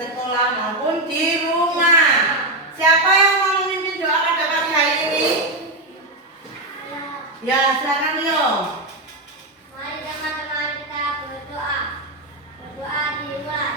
sekolah maupun di rumah. Siapa yang mau memimpin doa pada pagi hari ini? Ya, silakan Leo. Mari teman-teman kita berdoa. Berdoa dimulai.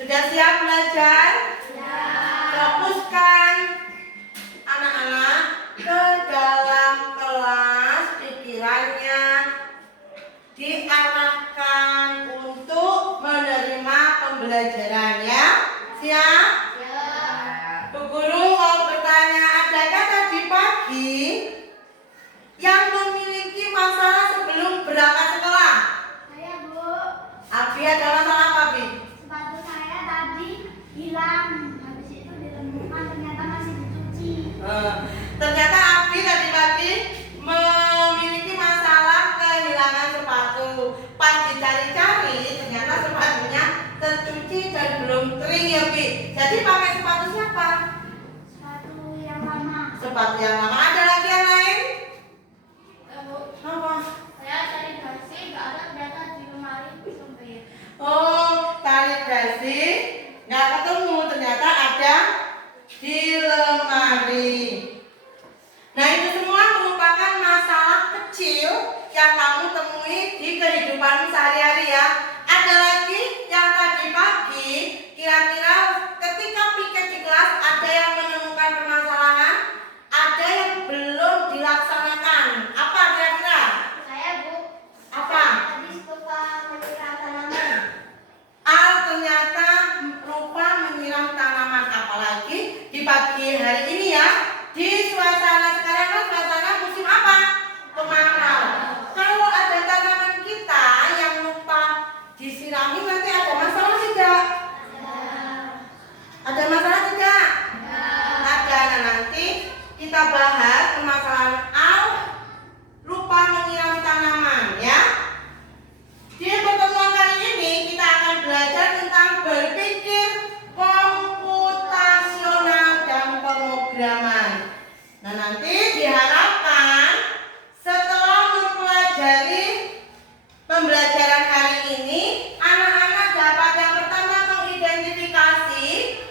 Sudah siap belajar? Fokuskan anak-anak ke dalam kelas, pikirannya diarahkan untuk menerima pembelajaran ya. Siap? Bu Guru mau bertanya, adakah tadi pagi yang memiliki masalah sebelum berangkat sekolah? Saya, Bu. Abi ada masalah apa, Bi? Sepatu saya tadi hilang. Habis itu ditemukan ternyata masih dicuci. Ternyata Abi tadi pagi memiliki masalah kehilangan sepatu. Pas dicari-cari, ternyata sepatunya tercuci dan belum kering ya, Bi. Jadi pakai sepatu siapa? Sepatu yang lama. Sepatu yang lama. Ada lagi yang lain? Bu. Apa? Saya cari bersih, nggak ada, ternyata di lemari sempit. Oh, tali besi nggak ketemu, ternyata ada di lemari. Nah, itu semua merupakan masalah kecil yang kamu temui di kehidupanmu sehari-hari ya. Ada lagi yang tadi pagi, kira-kira ketika piket di kelas ada yang menemukan permasalahan, ada yang belum dilaksanakan. Apa kira-kira? Saya, Bu. Apa? Tadi suka menyiram tanaman. Al ternyata lupa menyiram tanaman, apalagi di pagi hari ini ya. Di suasana sekarang kan suasana musim apa? Kemarau. Kalau ada tanaman kita yang lupa disirami, nanti ada masalah tidak? Ada masalah tidak? Ada. Nah, nanti kita bahas permasalahan Al lupa menyiram tanaman ya. Di pertemuan kali ini kita akan belajar tentang berpikir komputasional dan pemrograman. Nah, nanti diharapkan setelah mempelajari pembelajaran hari ini, anak-anak dapat yang pertama mengidentifikasi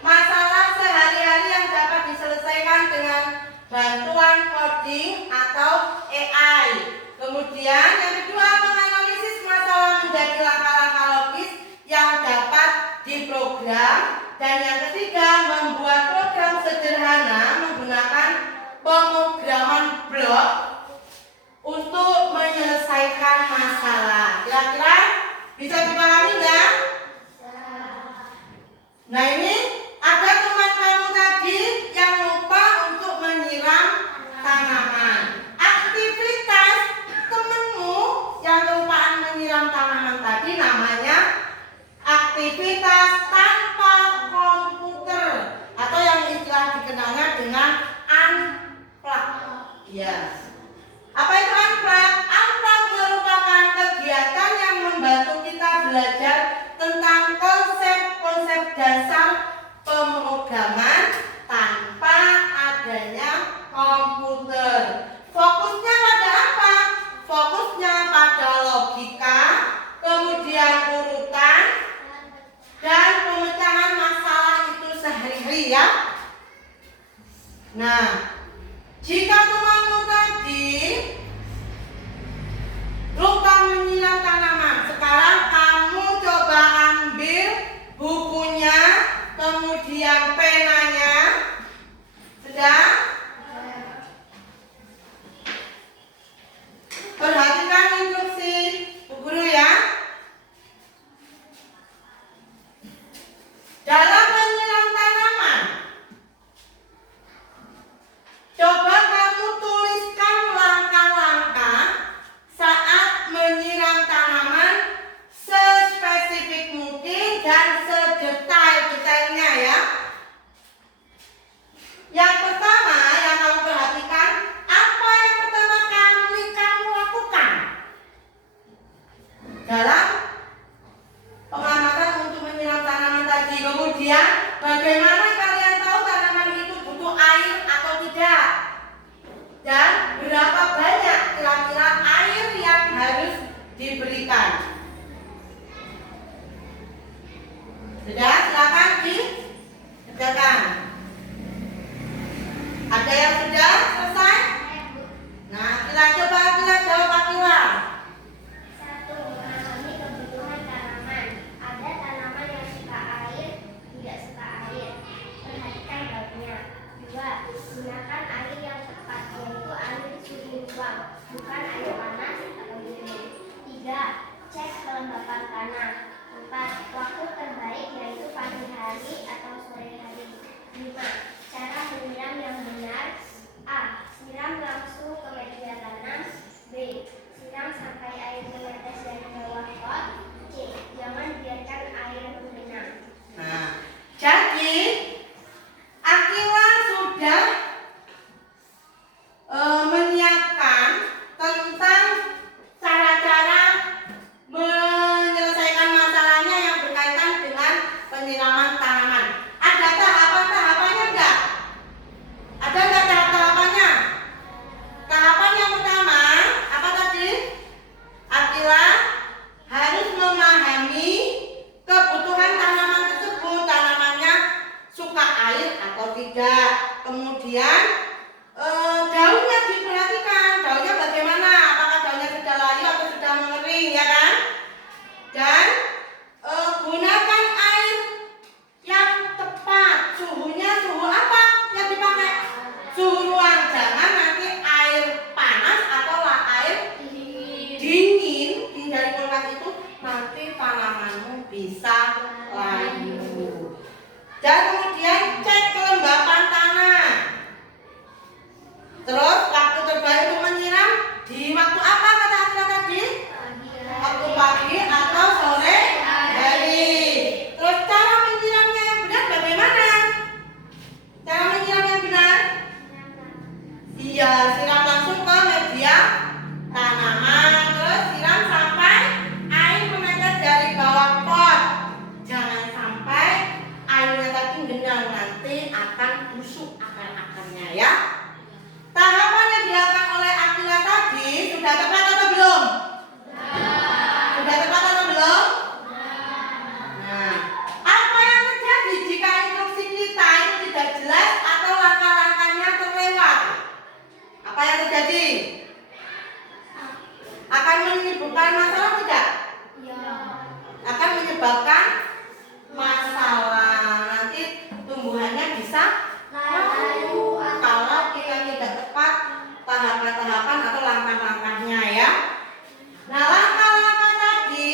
masalah sehari-hari yang dapat diselesaikan dengan bantuan coding atau AI. Kemudian yang kedua, menganalisis masalah menjadi langkah-langkah logis yang dapat diprogram. Dan yang ketiga, membuat program sederhana menggunakan pemrograman blok untuk menyelesaikan masalah. Kira-kira bisa dipahami nggak? Nah, ini ada teman kamu tadi yang lupa untuk menyiram tanaman. Aktivitas temanmu yang kelupaan menyiram tanaman tadi namanya aktivitas tanpa komputer atau yang istilah dikenalnya dengan unplug. Ya. Apa itu unplug? Unplug merupakan kegiatan yang membantu kita belajar tentang konsep-konsep dasar pemrograman tanpa adanya komputer. Fokusnya pada apa? Fokusnya pada logika, kemudian urutan, dan pemecahan masalah itu sehari-hari ya. Nah, jika temanmu tadi lupa menyiram tanaman, sekarang kamu coba ambil bukunya, kemudian penanya. Sudah? Perhatikan instruksi Bu Guru ya. Dalam Kemudian bagaimana kalian tahu tanaman itu butuh air atau tidak? Dan berapa banyak kira-kira air yang harus diberikan? Sudah, silakan dikerjakan. Ada yang sudah selesai? Nah, kita coba kita jawab Akila. 1. Memahami kebutuhan tanaman. Ada tanaman yang suka air, tidak suka air. Perhatikan bautnya. 2. Gunakan air yang tepat, yaitu air suhu ruang, bukan air panas atau dingin. 3. Cek kelembapan tanah. 4. Waktu terbaik yaitu pagi hari atau sore hari. 5. Cara menyiram yang benar. A. Siram langsung ke media tanam. B. Siram sampai air menetes dari bawah pot. C. Jangan biarkan air menggenang. Nah, jadi Akila sudah menyiapkan tentang cara-cara menyelesaikan masalahnya yang berkaitan dengan penyiraman tanaman. Ada tahapan-tahapannya enggak? Ada enggak tahap-tahapannya? Tahapan yang pertama, apa tadi? Akila harus memahami kebutuhan tanaman tersebut. Tanamannya suka air atau tidak. Kemudian daunnya diperhatikan. Daunnya bagaimana? Apakah daunnya sudah layu atau sudah mengering, ya kan? Dan gunakan air yang tepat. Suhunya suhu apa yang dipakai? Suhu ruang. Jangan nanti air panas atau air dingin dari kulkas itu nanti tanamanmu bisa layu. Dan kemudian cek kelembapan tanah. Terus waktu terbaik untuk menyiram di waktu apa kata Akila tadi? Waktu pagi atau sore hari. Terus cara menyiramnya yang benar bagaimana? Cara menyiram yang benar? Iya, siram langsung ke media tanaman. Terus siram sampai air menetes dari bawah pot. Jangan sampai airnya tadi genang, nanti akan busuk akar-akarnya, ya. Tahapan yang dilakukan oleh Akila tadi sudah tepat atau belum? Sudah tepat atau belum? Nah, apa yang terjadi jika instruksi kita itu tidak jelas atau langkah-langkahnya terlewat? Apa yang terjadi? Akan menimbulkan masalah tidak? Akan menyebabkan masalah. Nanti tumbuhannya bisa layu kalau kita tidak tepat tahapan-tahapan atau langkah-langkahnya, ya. Nah, langkah-langkah tadi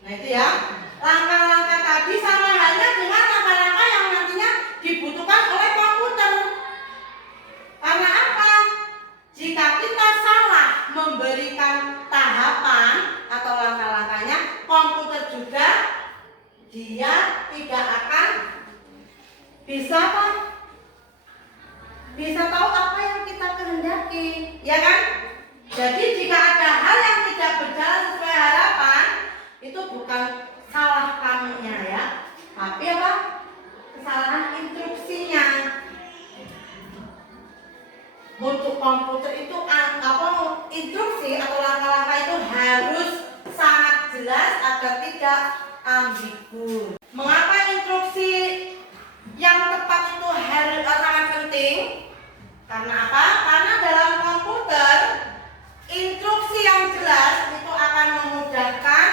nah itu ya, langkah-langkah tadi sama halnya dengan langkah-langkah yang nantinya dibutuhkan oleh komputer. Karena apa? Jika kita salah memberikan tahapan atau langkah-langkahnya, komputer juga dia tidak akan bisa apa? Bisa tahu apa yang kita kehendaki, ya kan? Jadi jika ada hal yang tidak berjalan sesuai harapan, itu bukan salah kamunya, ya, tapi apa? Kesalahan instruksinya. Untuk komputer itu instruksi atau langkah-langkah itu harus sangat jelas agar tidak ambigu. Mengapa instruksi yang tepat itu harus sangat penting? Karena apa? Karena dalam komputer instruksi yang jelas itu akan memudahkan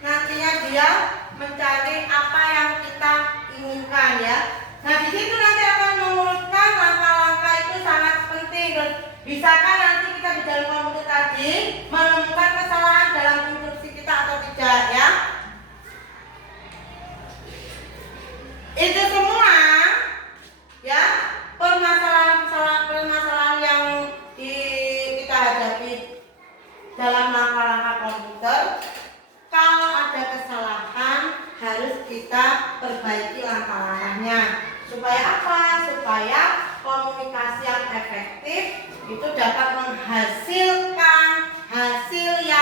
nantinya dia mencari apa yang kita inginkan, ya. Nah, di situ nanti akan menguruskan langkah-langkah itu sangat penting. Bisakah nanti kita di dalam komputer tadi menemukan kesalahan dalam instruksi kita atau tidak, ya? Itu semua, ya, permasalahan yang kita hadapi dalam langkah-langkah komputer. Kalau ada kesalahan harus kita perbaiki langkah-langkahnya. Supaya apa? Supaya komunikasi yang efektif itu dapat menghasilkan hasil yang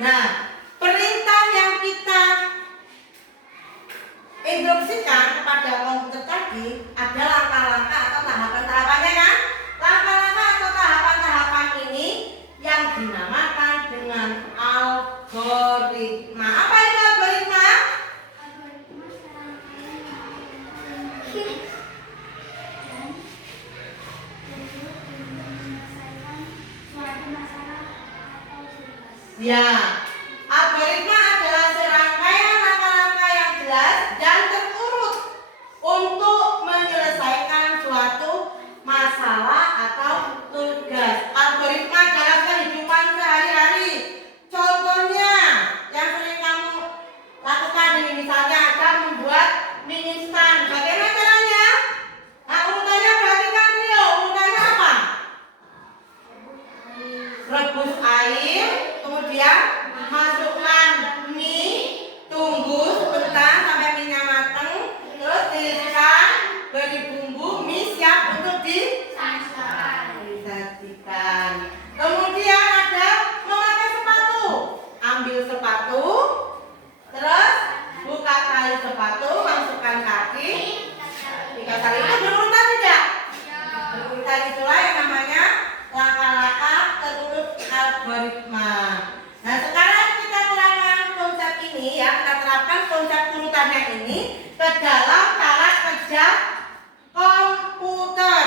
Nah, perintah yang kita instruksikan kepada komputer tadi ada langkah-langkah atau tahapan-tahapannya kan? Langkah-langkah atau tahapan-tahapan ini yang dinamakan dengan algoritma. Apa itu algoritma? Algoritma serangkaian dan menyelesaikan suatu masalah atau tugas. Ya, algoritma adalah serangkaian langkah-langkah yang jelas dan terurut untuk menyelesaikan suatu masalah atau tugas. Algoritma dalam kehidupan sehari-hari. Contohnya yang sering kamu lakukan ini, misalnya ada membuat mie instan. Bagaimana caranya? Nah, urutannya perhatikan Rio. Urutannya apa? Rebus air, kemudian masukkan mie, tunggu sebentar sampai mie-nya matang, terus tiriskan, beri bumbu, mie siap untuk disajikan. Kemudian ada memakai sepatu. Ambil sepatu, terus buka tali sepatu, masukkan kaki, tiga tali. Itu berurutan tidak? Berurutan itulah yang namanya langkah-langkah terurut algoritma. Nah, sekarang kita terapkan konsep ini ya, kita terapkan konsep urutannya ini ke dalam cara kerja komputer.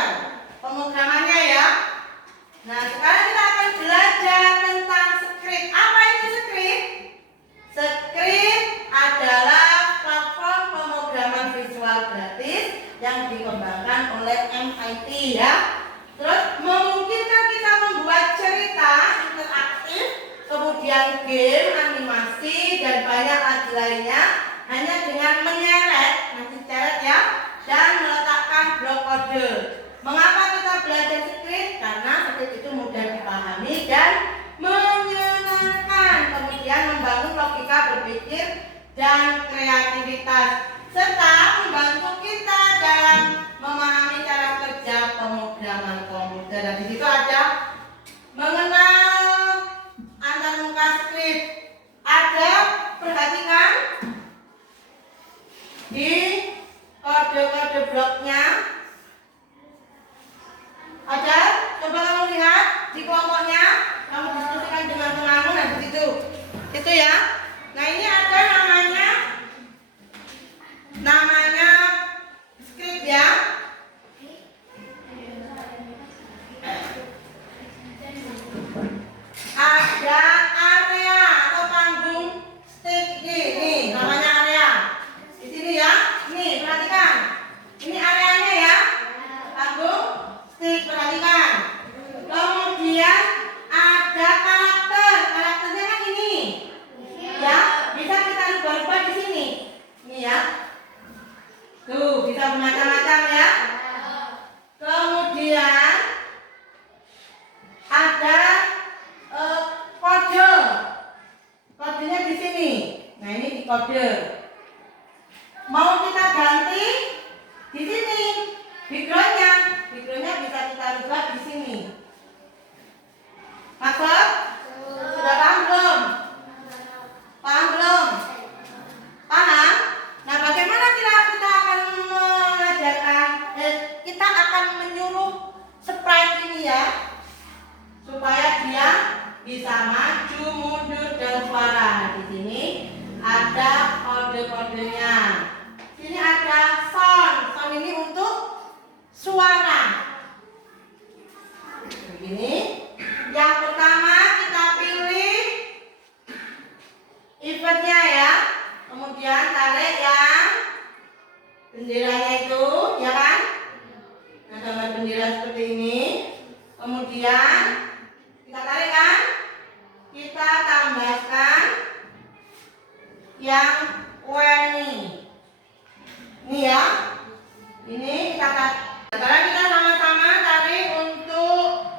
Pemrogramannya ya. Nah, sekarang kita akan belajar tentang script. Apa itu script? Script adalah platform pemrograman visual gratis yang dikembangkan oleh MIT ya. Terus memungkinkan kita membuat cerita interaktif, kemudian game, animasi, dan banyak lagi lainnya hanya dengan menyeret, nanti seret ya, dan meletakkan blok kode. Mengapa kita belajar script? Karena script itu mudah dipahami dan menyenangkan, kemudian membangun logika berpikir dan kreativitas, serta membantu kita dalam memahami cara kerja pemrograman komputer. Dan di situ ada mengenal antarmuka script. Ada, perhatikan di kode-kode bloknya. Ada, coba kamu lihat di kelompoknya, kamu diskusikan dengan temanmu. Nah, di situ, itu ya. Nah, ini ada namanya script ya. Ada area atau panggung stick nih, namanya area. Di sini ya, nih perhatikan. Ini areanya ya, panggung stick, perhatikan. Kemudian ada karakternya kan ini, ya, bisa kita rubah-rubah di sini, ini ya. Tuh, bisa bermacam-macam ya. Kemudian ada kodenya di sini. Nah, ini di kode. Mau kita ganti di sini backgroundnya bisa kita rubah di sini. Maksud? Sudah paham belum? Paham belum? Paham? Nah, bagaimana kita akan mengajarkan? Kita akan menyuruh sprite ini ya, supaya dia bisa maju, mundur, dan suara. Di sini ada kode-kodenya. Sini ada sound. Sound ini untuk suara. Begini. Yang pertama kita pilih eventnya ya. Kemudian tarik yang benderanya itu, ya kan? Nah, gambar bendera seperti ini. Kemudian kita tarik kan? Kita tambahkan yang warni. Ini ya. Ini kita tarik. Sekarang kita sama-sama tarik untuk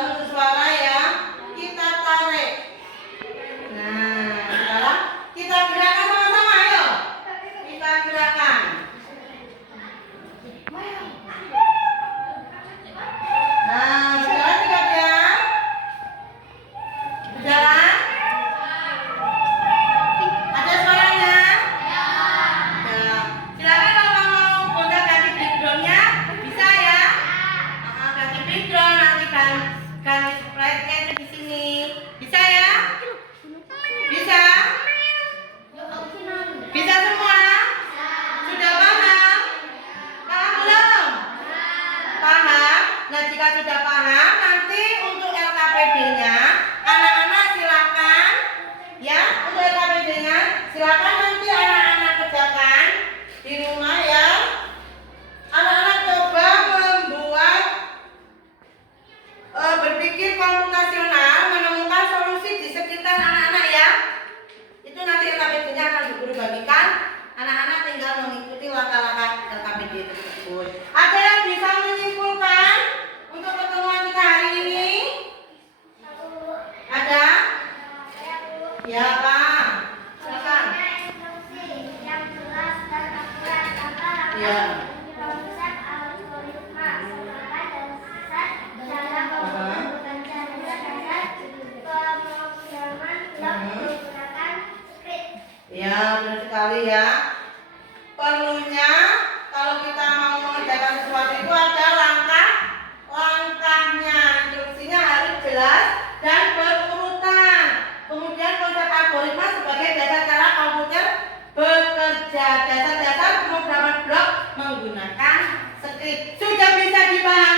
bukan untuk suara ya. Kita tarik. Nah, sekarang kita gerakan sama-sama, ayo. Kita gerakan. Nah, sekarang kita berjalan. Ada suaranya? Ya. Silakan kalau kamu mau gonta ganti backgroundnya, bisa ya. Ganti background nanti ganti sprite-nya itu di sini. Bisa ya? Bisa? Bisa semua? Sudah paham? Paham belum? Paham? Nah, jika sudah paham, nanti untuk LKPD-nya, anak-anak silakan ya, untuk LKPD-nya silakan nanti anak-anak kerjakan di rumah ya. Anak-anak coba membuat berpikir komputasional, menemukan solusi di sekitar anak-anak ya. Itu nanti LKPD-nya akan diberi bagikan. Anak-anak tinggal mengikuti langkah-langkah LKPD tersebut. Ada yang bisa menyimpulkan untuk pertemuan kita hari ini? Ada? Ya, Pak. Silakan. Yang jelas dan akurat tanpa Ya. konsep algoritma semangat dan set cara bekerja dasar pemrograman blok menggunakan script. Ya, benar sekali ya. Perlunya kalau kita mau mengerjakan sesuatu itu ada langkahnya. Instruksinya harus jelas dan berurutan. Kemudian konsep algoritma sebagai dasar cara komputer bekerja, dasar-dasar pemrograman blok menggunakan script. Sudah bisa dipahami?